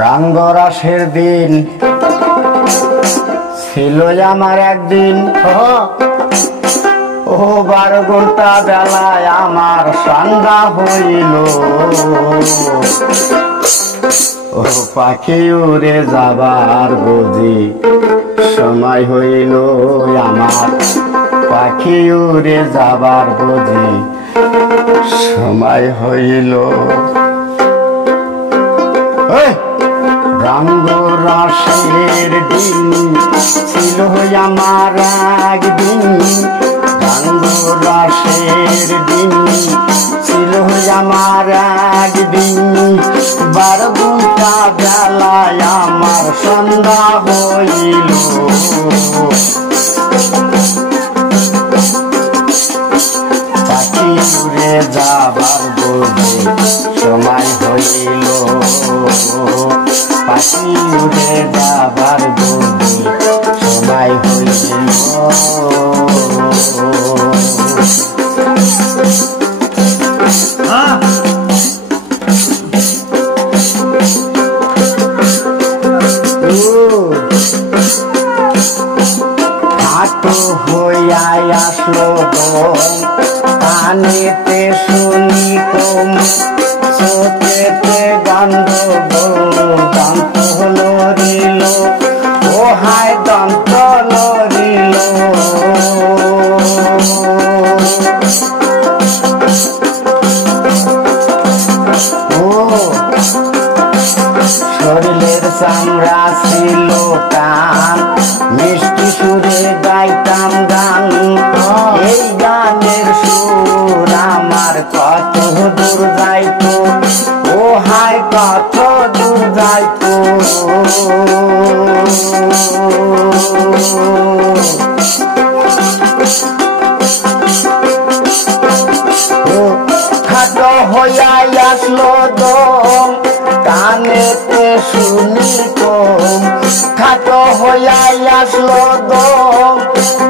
রঙ্গরসের দিন ছিল আমার একদিন, ও 12 ঘন্টা বেলায় আমার সন্ধ্যা হইল। ও পাখি উড়ে যাবার বুঝি সময় হইল আমার, পাখি উড়ে যাবার বুঝি সময় হইল। রঙ্গরসের দিন ছিল আমার একদিন, রঙ্গরসের দিন ছিল আমার একদিন, 12 ঘন্টা বেলায় আমার সন্ধ্যা হইল। পাখি উড়ে যাবার বুঝি সময় হইল, পাখি উড়ে যাবার বুঝি সময় হইল। হাঁটু হইয়া আসলো কানেতে শুনি কম, চোখেতে গন্ধগোল, দন্ত লড়িল, ও হায় দন্ত লড়িল। শরীরের চামড়া ছিল টান, মিষ্টি সুরে গাইতাম গান, এই গানের সুর আমার কত দূর যাইতো, ও হায় কত দূর যাইতো। খাটো হইয়া আসলো দম, কানেতে শুনি কম, খাটো হইয়া আসলো দম,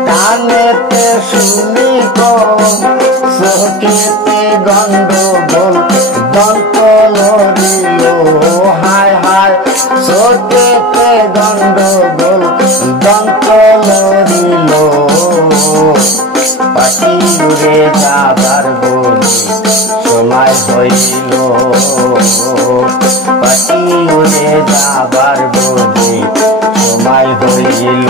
কানেতে শুনি কম, চোখেতে গন্ধগোল, দন্ত লড়িল, হায় হায় চোখেতে গন্ধগোল, দন্ত লড়িল। পাখি উড়ে যাবার বুঝি সময় হইল, পাখি উড়ে যাবার বুঝি সময় হইল।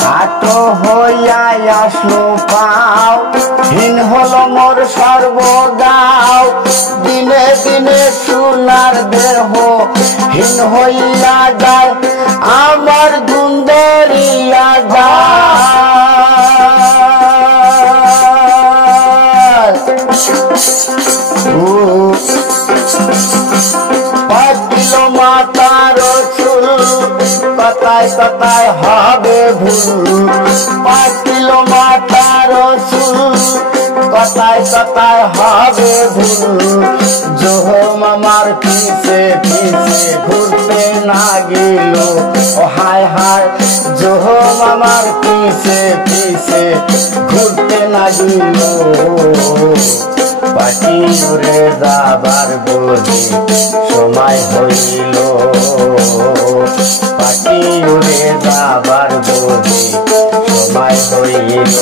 খাটো হইয়া আসলো পাও, হীন হলো মোর সর্বগাও, দিনে দিনে সোনার দেহ হীন হইয়া যায়, আমার গুন্দরিয়া যায়। পাটিল মাতার চুল, কথায় কথায় হবে ভুল, পাটিল মাতার চুল, কথায় কথায় হবে ভুল, জোহম আমার পিছে পিছে ঘুরতে না গেল, ও হায় হায় জোহম আমার পিছে পিছে ঘুরতে না গেল। পাখি উড়ে যাবার বুঝি সময় হইল, পাখি উড়ে যাবার বুঝি সময় হইল।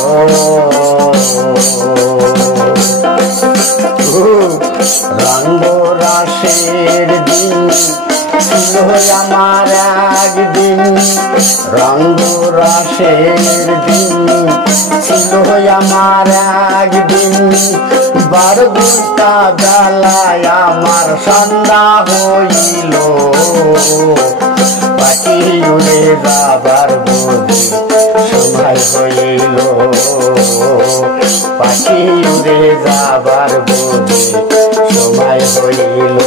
রঙ্গরসের দিন ছিল আমার একদিন, রঙ্গরসের দিন ছিল আমার একদিন, 12 ঘন্টা বেলায় আমার সন্ধ্যা হইল। পাখি উড়ে যাবার বুঝি সময় হইল, পাখি উড়ে যাবার বুঝি সময় হইল।